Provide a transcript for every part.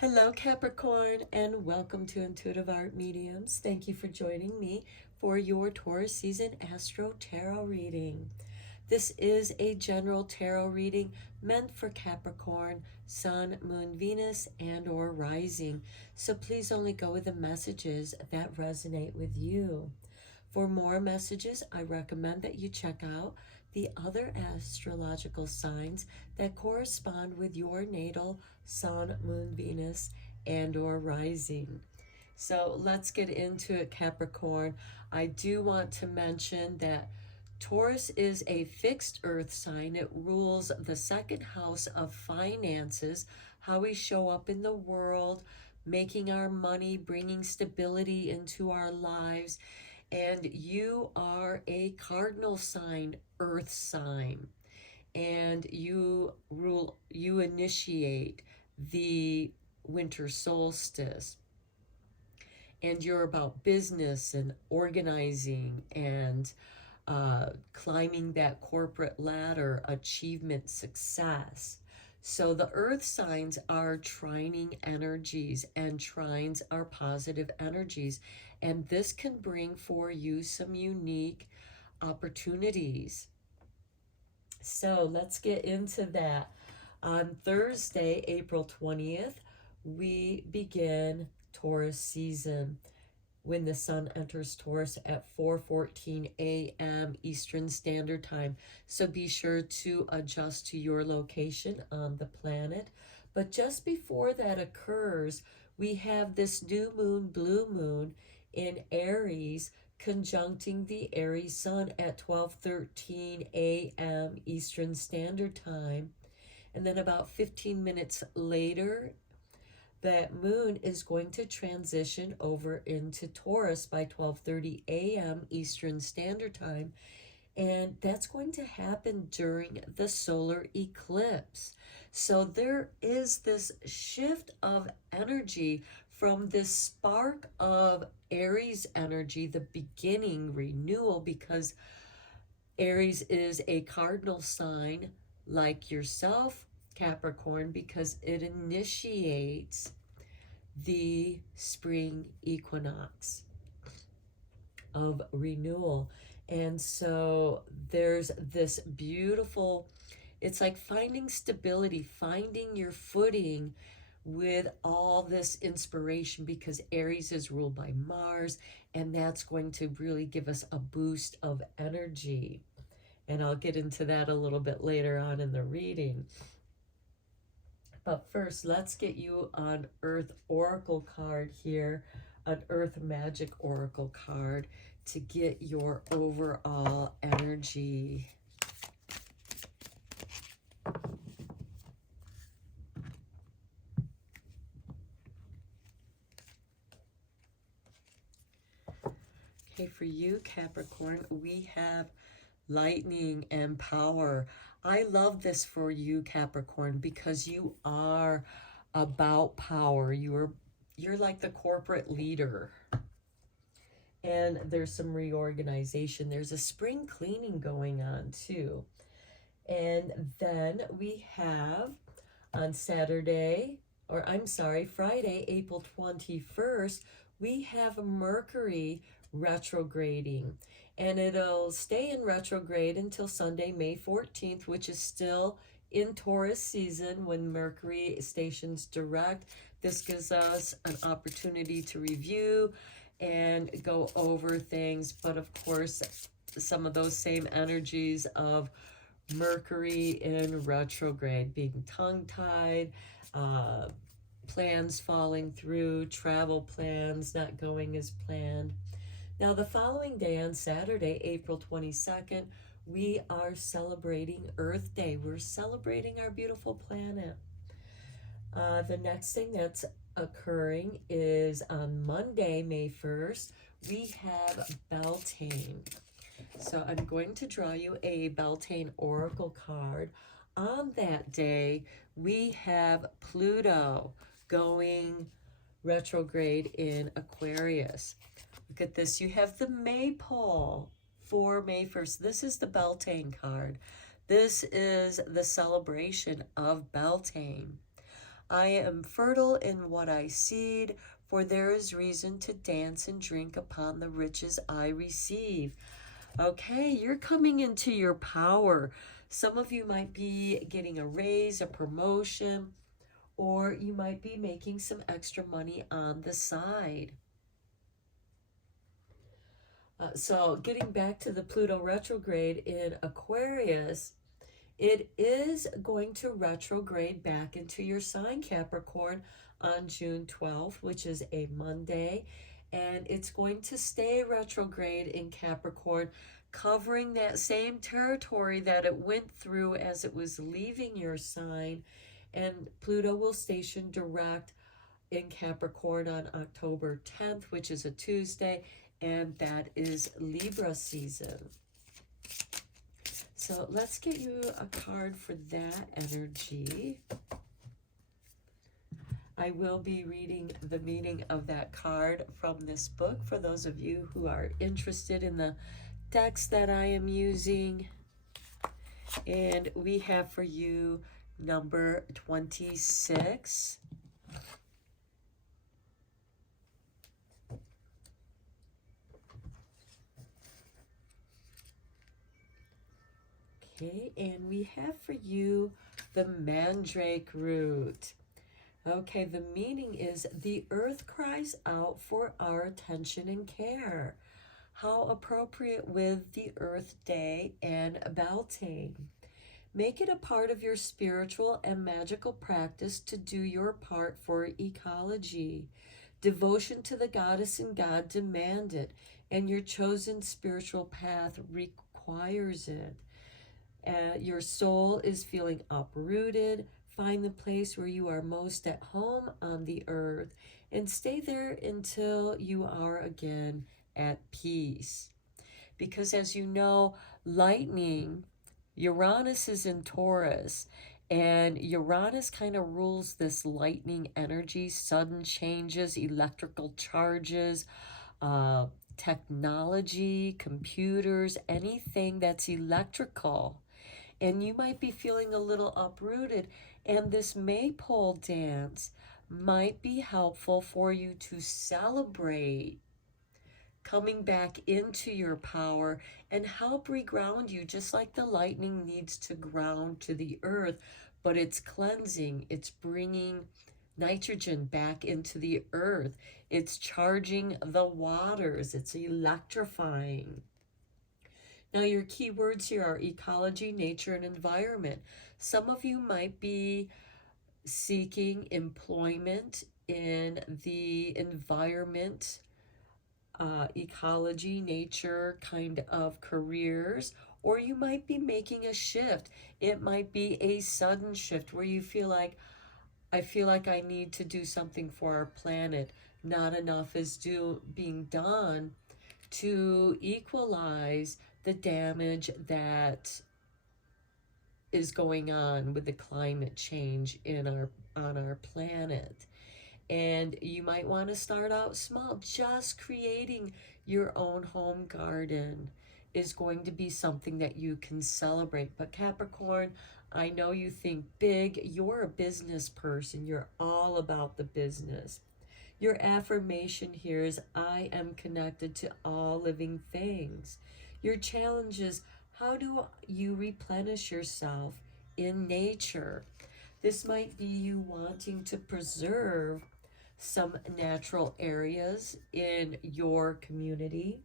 Hello, Capricorn, and welcome to Intuitive Art Mediums. Thank you for joining me for your Taurus season Astro Tarot reading. This is a general tarot reading meant for Capricorn, Sun, Moon, Venus, and or Rising. So please only go with the messages that resonate with you. For more messages, I recommend that you check out the other astrological signs that correspond with your natal Sun, Moon, Venus, and or rising. So let's get into it, Capricorn. I do want to mention that Taurus is a fixed earth sign. It rules the second house of finances, how we show up in the world, making our money, bringing stability into our lives. And you are a cardinal sign, earth sign, and you initiate the winter solstice, and you're about business and organizing and climbing that corporate ladder, achievement, success. So the earth signs are trining energies, and trines are positive energies. And this can bring for you some unique opportunities. So let's get into that. On Thursday, April 20th, we begin Taurus season when the sun enters Taurus at 4:14 a.m. Eastern Standard Time. So be sure to adjust to your location on the planet. But just before that occurs, we have this new moon, blue moon, in Aries, conjuncting the Aries sun at 12:13 a.m. Eastern Standard Time. And then about 15 minutes later, that moon is going to transition over into Taurus by 12:30 a.m. Eastern Standard Time. And that's going to happen during the solar eclipse. So there is this shift of energy from this spark of Aries energy, the beginning renewal, because Aries is a cardinal sign like yourself, Capricorn, because it initiates the spring equinox of renewal. And so there's this beautiful, it's like finding stability, finding your footing with all this inspiration, because Aries is ruled by Mars, and that's going to really give us a boost of energy. And I'll get into that a little bit later on in the reading. But first, let's get you an Earth Oracle card here, an Earth Magic Oracle card, to get your overall energy. Okay, for you, Capricorn, we have lightning and power. I love this for you, Capricorn, because you are about power. You're like the corporate leader. And there's some reorganization. There's a spring cleaning going on too. And then we have on Friday, April 21st, we have Mercury retrograding. And it'll stay in retrograde until Sunday, May 14th, which is still in Taurus season when Mercury stations direct. This gives us an opportunity to review and go over things. But of course, some of those same energies of Mercury in retrograde, being tongue-tied, plans falling through, travel plans not going as planned. Now, the following day, on Saturday, April 22nd, we are celebrating Earth Day. We're celebrating our beautiful planet. The next thing that's occurring is on Monday, May 1st, we have Beltane. So I'm going to draw you a Beltane Oracle card. On that day, we have Pluto going retrograde in Aquarius. Look at this. You have the Maypole for May 1st. This is the Beltane card. This is the celebration of Beltane. I am fertile in what I seed, for there is reason to dance and drink upon the riches I receive. Okay, you're coming into your power. Some of you might be getting a raise, a promotion, or you might be making some extra money on the side. So getting back to the Pluto retrograde in Aquarius, it is going to retrograde back into your sign, Capricorn, on June 12th, which is a Monday. And it's going to stay retrograde in Capricorn, covering that same territory that it went through as it was leaving your sign. And Pluto will station direct in Capricorn on October 10th, which is a Tuesday, and that is Libra season. So let's get you a card for that energy. I will be reading the meaning of that card from this book for those of you who are interested in the decks that I am using. And we have for you number 26. Okay, and we have for you the mandrake root. Okay, the meaning is the earth cries out for our attention and care. How appropriate with the Earth Day and Beltane. Make it a part of your spiritual and magical practice to do your part for ecology. Devotion to the goddess and God demand it, and your chosen spiritual path requires it. Your soul is feeling uprooted. Find the place where you are most at home on the earth and stay there until you are again at peace. Because as you know, lightning, Uranus is in Taurus, and Uranus kind of rules this lightning energy, sudden changes, electrical charges, technology, computers, anything that's electrical. And you might be feeling a little uprooted, and this maypole dance might be helpful for you to celebrate coming back into your power and help reground you, just like the lightning needs to ground to the earth, but it's cleansing, it's bringing nitrogen back into the earth, it's charging the waters, it's electrifying. Now, your key words here are ecology, nature, and environment. Some of you might be seeking employment in the environment, ecology, nature kind of careers, or you might be making a shift. It might be a sudden shift where you feel like, I feel like I need to do something for our planet. Not enough is being done to equalize the damage that is going on with the climate change on our planet. And you might want to start out small. Just creating your own home garden is going to be something that you can celebrate. But Capricorn, I know you think big. You're a business person. You're all about the business. Your affirmation here is, I am connected to all living things. Your challenge is, how do you replenish yourself in nature? This might be you wanting to preserve some natural areas in your community,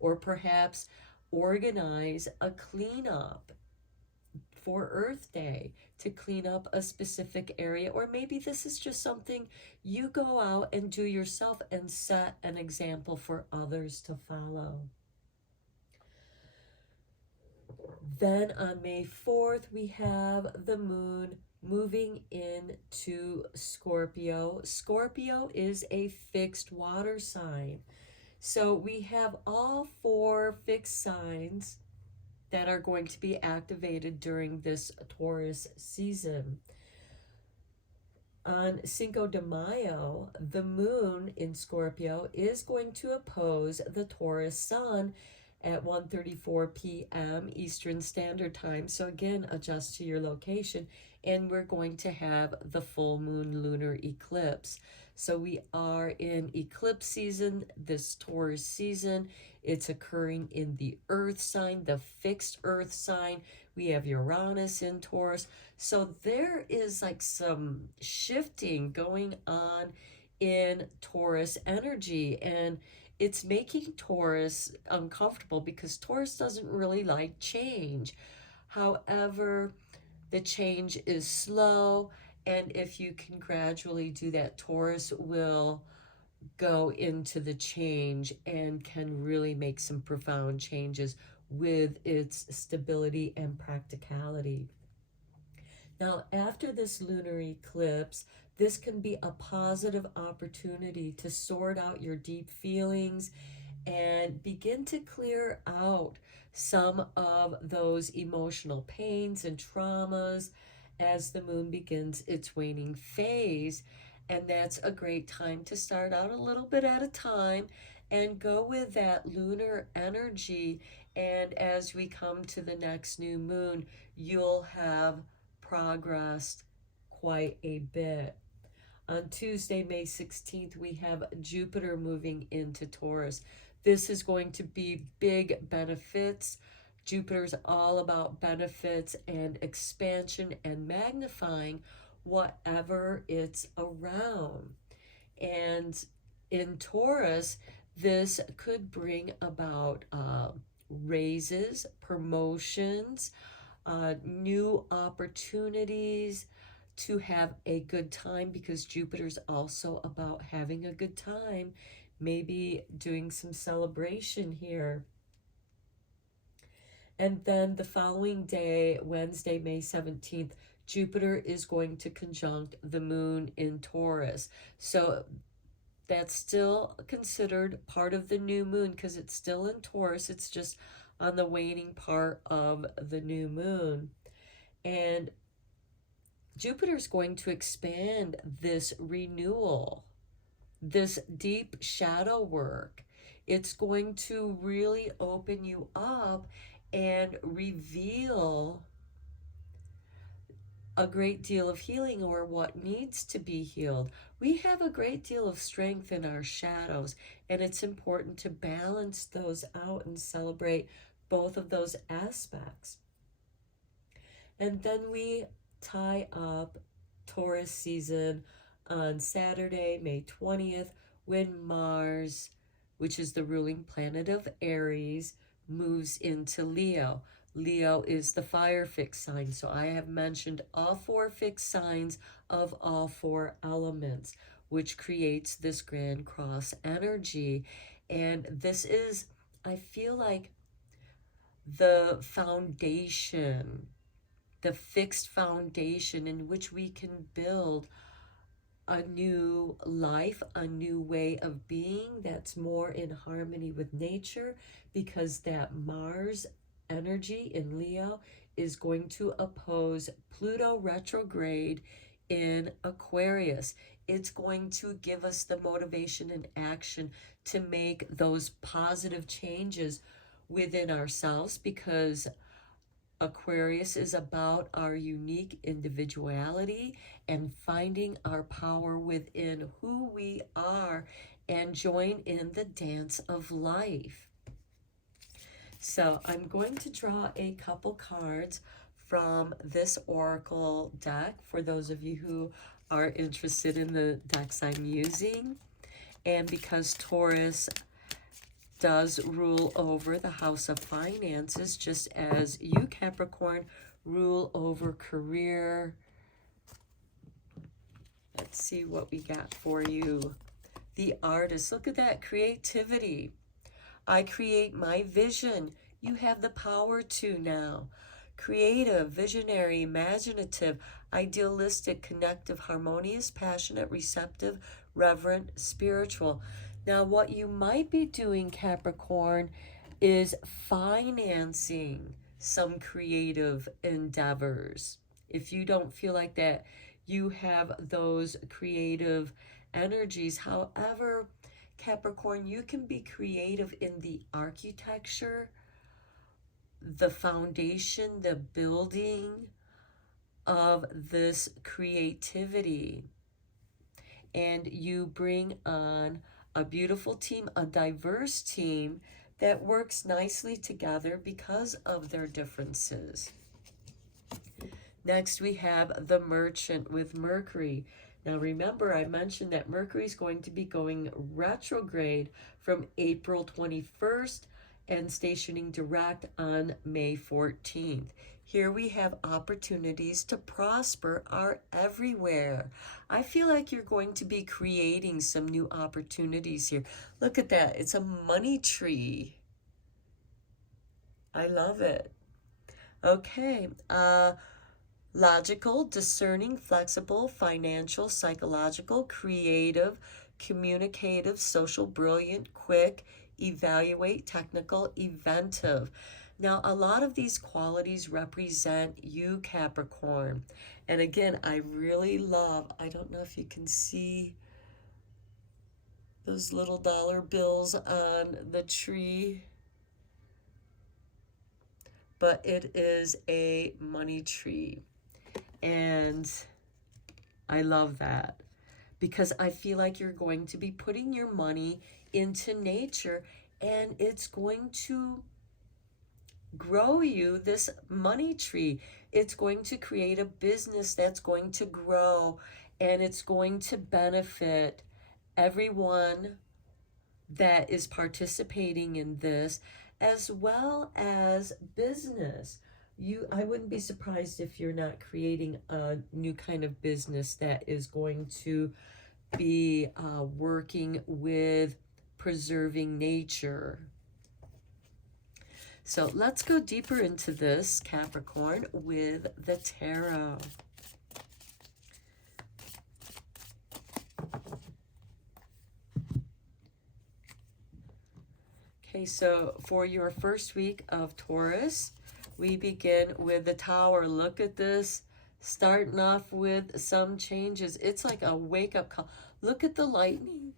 or perhaps organize a cleanup for Earth Day to clean up a specific area, or maybe this is just something you go out and do yourself and set an example for others to follow. Then on May 4th, we have the moon moving into Scorpio. Scorpio is a fixed water sign. So we have all 4 fixed signs that are going to be activated during this Taurus season. On Cinco de Mayo, the moon in Scorpio is going to oppose the Taurus sun at 1:34 p.m. Eastern Standard Time. So again, adjust to your location. and we're going to have the full moon lunar eclipse. So we are in eclipse season, this Taurus season. It's occurring in the earth sign, the fixed earth sign. We have Uranus in Taurus. So there is like some shifting going on in Taurus energy, and it's making Taurus uncomfortable because Taurus doesn't really like change. However, the change is slow, and if you can gradually do that, Taurus will go into the change and can really make some profound changes with its stability and practicality. Now, after this lunar eclipse, this can be a positive opportunity to sort out your deep feelings and begin to clear out some of those emotional pains and traumas as the moon begins its waning phase. And that's a great time to start out a little bit at a time and go with that lunar energy. And as we come to the next new moon, you'll have progressed quite a bit. On Tuesday, May 16th, we have Jupiter moving into Taurus. This is going to be big benefits. Jupiter's all about benefits and expansion and magnifying whatever it's around. And in Taurus, this could bring about raises, promotions, new opportunities to have a good time, because Jupiter's also about having a good time, maybe doing some celebration here. And then the following day, Wednesday, May 17th, Jupiter is going to conjunct the moon in Taurus. So that's still considered part of the new moon because it's still in Taurus. It's just on the waning part of the new moon. And Jupiter's going to expand this renewal, this deep shadow work. It's going to really open you up and reveal a great deal of healing or what needs to be healed. We have a great deal of strength in our shadows, and it's important to balance those out and celebrate both of those aspects. And then we tie up Taurus season on Saturday, May 20th, when Mars, which is the ruling planet of Aries, moves into Leo. Leo is the fire fixed sign. So I have mentioned all four fixed signs of all four elements, which creates this Grand Cross energy. And this is, I feel like, the foundation, the fixed foundation in which we can build a new life, a new way of being that's more in harmony with nature, because that Mars energy in Leo is going to oppose Pluto retrograde in Aquarius. It's going to give us the motivation and action to make those positive changes within ourselves, because Aquarius is about our unique individuality and finding our power within who we are and join in the dance of life. So I'm going to draw a couple cards from this oracle deck for those of you who are interested in the decks I'm using. And because Taurus does rule over the house of finances, just as you, Capricorn, rule over career. Let's see what we got for you. The artist, look at that creativity. I create my vision. You have the power to now. Creative, visionary, imaginative, idealistic, connective, harmonious, passionate, receptive, reverent, spiritual. Now, what you might be doing, Capricorn, is financing some creative endeavors. If you don't feel like that, you have those creative energies. However, Capricorn, you can be creative in the architecture, the foundation, the building of this creativity. And you bring on a beautiful team, a diverse team that works nicely together because of their differences. Next, we have the Merchant with Mercury. Now, remember, I mentioned that Mercury is going to be going retrograde from April 21st and stationing direct on May 14th. Here we have opportunities to prosper are everywhere. I feel like you're going to be creating some new opportunities here. Look at that. It's a money tree. I love it. Okay. Logical, discerning, flexible, financial, psychological, creative, communicative, social, brilliant, quick, evaluate, technical, inventive. Now, a lot of these qualities represent you, Capricorn. And again, I really love, I don't know if you can see those little dollar bills on the tree, but it is a money tree. And I love that because I feel like you're going to be putting your money into nature and it's going to grow you this money tree. It's going to create a business that's going to grow and it's going to benefit everyone that is participating in this as well as business. I wouldn't be surprised if you're not creating a new kind of business that is going to be working with preserving nature. So let's go deeper into this, Capricorn, with the tarot. Okay, so for your first week of Taurus, we begin with the Tower. Look at this, starting off with some changes. It's like a wake-up call. Look at the lightning.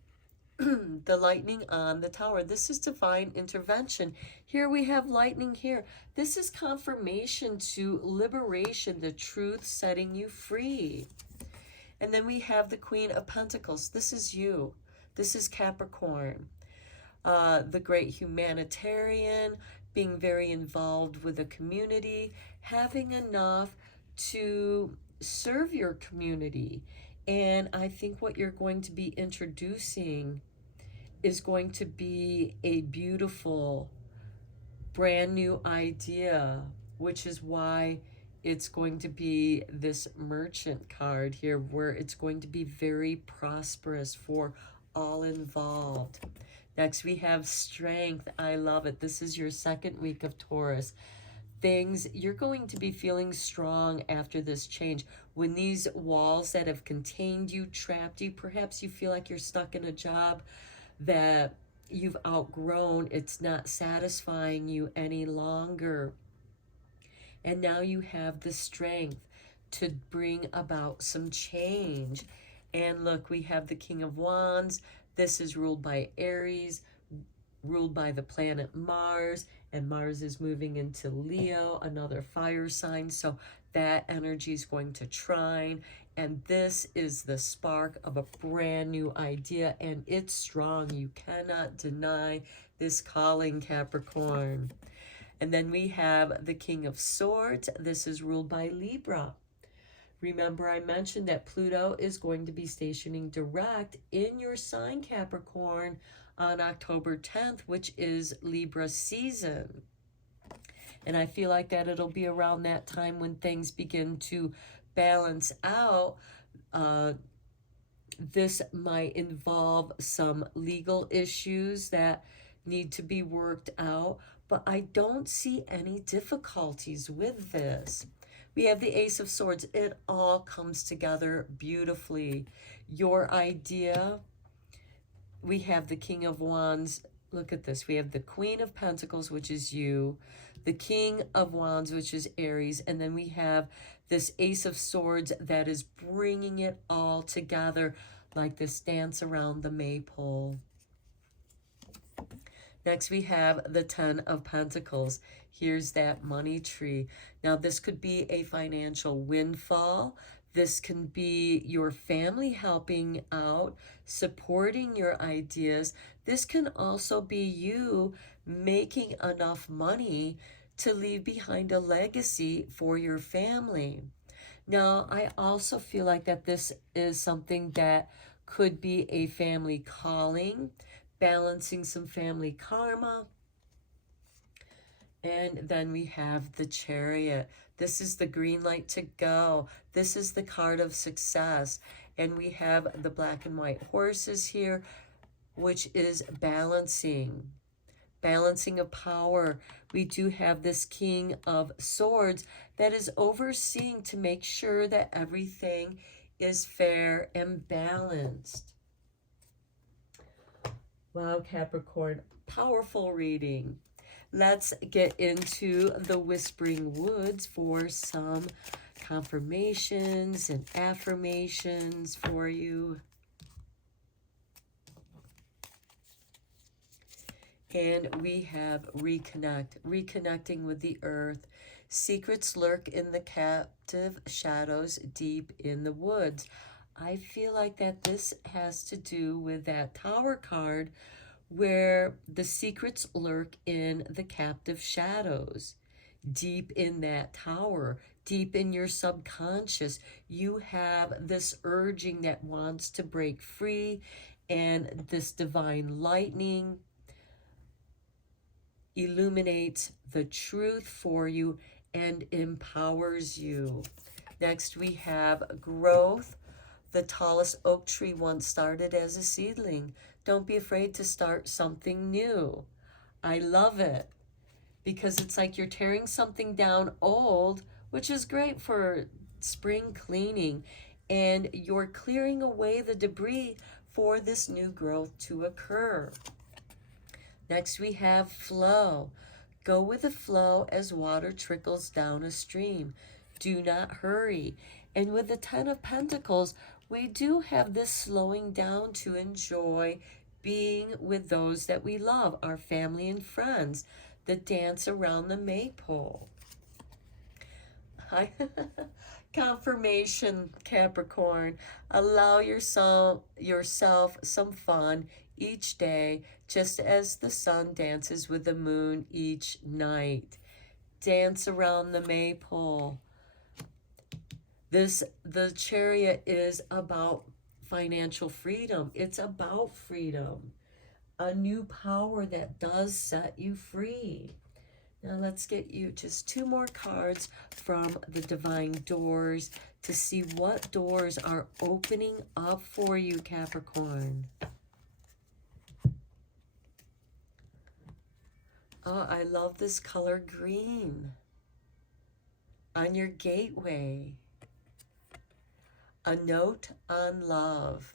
The lightning on the Tower. This is divine intervention. Here we have lightning here. This is confirmation to liberation, the truth setting you free. And then we have the Queen of Pentacles. This is you. This is Capricorn. The great humanitarian, being very involved with the community, having enough to serve your community. And I think what you're going to be introducing is going to be a beautiful, brand new idea, which is why it's going to be this Merchant card here, where it's going to be very prosperous for all involved. Next, we have Strength. I love it. This is your second week of Taurus. You're going to be feeling strong after this change. When these walls that have contained you, trapped you, perhaps you feel like you're stuck in a job that you've outgrown, it's not satisfying you any longer. And now you have the strength to bring about some change. And look, we have the King of Wands. This is ruled by Aries, ruled by the planet Mars, and Mars is moving into Leo, another fire sign. So that energy is going to trine, and this is the spark of a brand new idea, and it's strong. You cannot deny this calling, Capricorn. And then we have the King of Swords. This is ruled by Libra. Remember, I mentioned that Pluto is going to be stationing direct in your sign, Capricorn, on October 10th, which is Libra season. And I feel like that it'll be around that time when things begin to balance out. This might involve some legal issues that need to be worked out, but I don't see any difficulties with this. We have the Ace of Swords. It all comes together beautifully. Your idea. We have the King of Wands. Look at this. We have the Queen of Pentacles, which is you. The King of Wands, which is Aries. And then we have this Ace of Swords that is bringing it all together like this dance around the maypole. Next, we have the 10 of Pentacles. Here's that money tree. Now, this could be a financial windfall. This can be your family helping out, supporting your ideas. This can also be you making enough money to leave behind a legacy for your family. Now, I also feel like that this is something that could be a family calling, balancing some family karma. And then we have the Chariot. This is the green light to go. This is the card of success. And we have the black and white horses here, which is balancing. Balancing of power. We do have this King of Swords that is overseeing to make sure that everything is fair and balanced. Wow, Capricorn, powerful reading. Let's get into the Whispering Woods for some confirmations and affirmations for you. And we have reconnecting with the earth. Secrets lurk in the captive shadows deep in the woods. I feel like that this has to do with that Tower card where the secrets lurk in the captive shadows. Deep in that tower, deep in your subconscious, you have this urging that wants to break free, and this divine lightning illuminates the truth for you and empowers you. Next, we have growth. The tallest oak tree once started as a seedling. Don't be afraid to start something new. I love it because it's like you're tearing something down old, which is great for spring cleaning, and you're clearing away the debris for this new growth to occur. Next, we have flow. Go with the flow as water trickles down a stream. Do not hurry. And with the 10 of Pentacles, we do have this slowing down to enjoy being with those that we love, our family and friends, the dance around the maypole. Confirmation, Capricorn. Allow yourself some fun each day, just as the sun dances with the moon each night. Dance around the maypole. The Chariot is about financial freedom. It's about freedom. A new power that does set you free. Now let's get you just 2 more cards from the Divine Doors to see what doors are opening up for you, Capricorn. Oh, I love this color green. On your gateway. A note on love.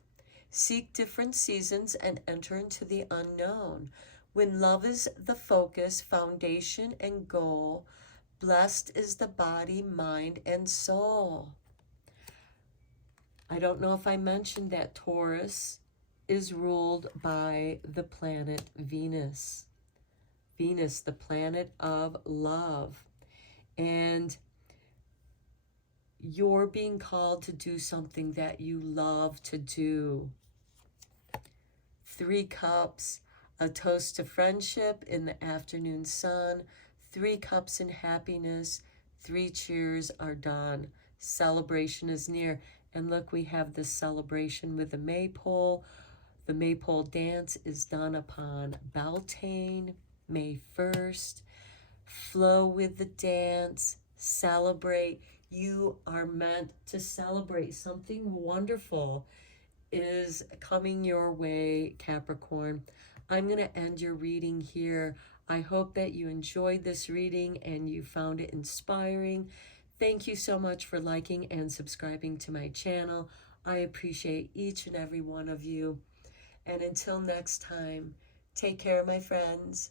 Seek different seasons and enter into the unknown. When love is the focus, foundation, and goal, blessed is the body, mind, and soul. I don't know if I mentioned that Taurus is ruled by the planet Venus. Venus, the planet of love. And you're being called to do something that you love to do. 3 cups, a toast to friendship in the afternoon sun. 3 cups in happiness. 3 cheers are done. Celebration is near. And look, we have this celebration with the maypole. The maypole dance is done upon Beltane, May 1st. Flow with the dance. Celebrate. You are meant to celebrate. Something wonderful is coming your way, Capricorn. I'm going to end your reading here. I hope that you enjoyed this reading and you found it inspiring. Thank you so much for liking and subscribing to my channel. I appreciate each and every one of you. And until next time, take care, my friends.